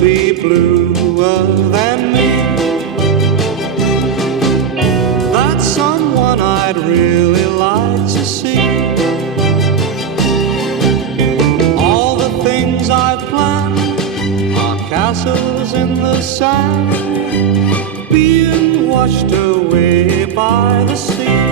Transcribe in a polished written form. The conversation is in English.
be bluer than me. That's someone I'd really like to see. All the things I plan are castles in the sand, being washed away by the sea.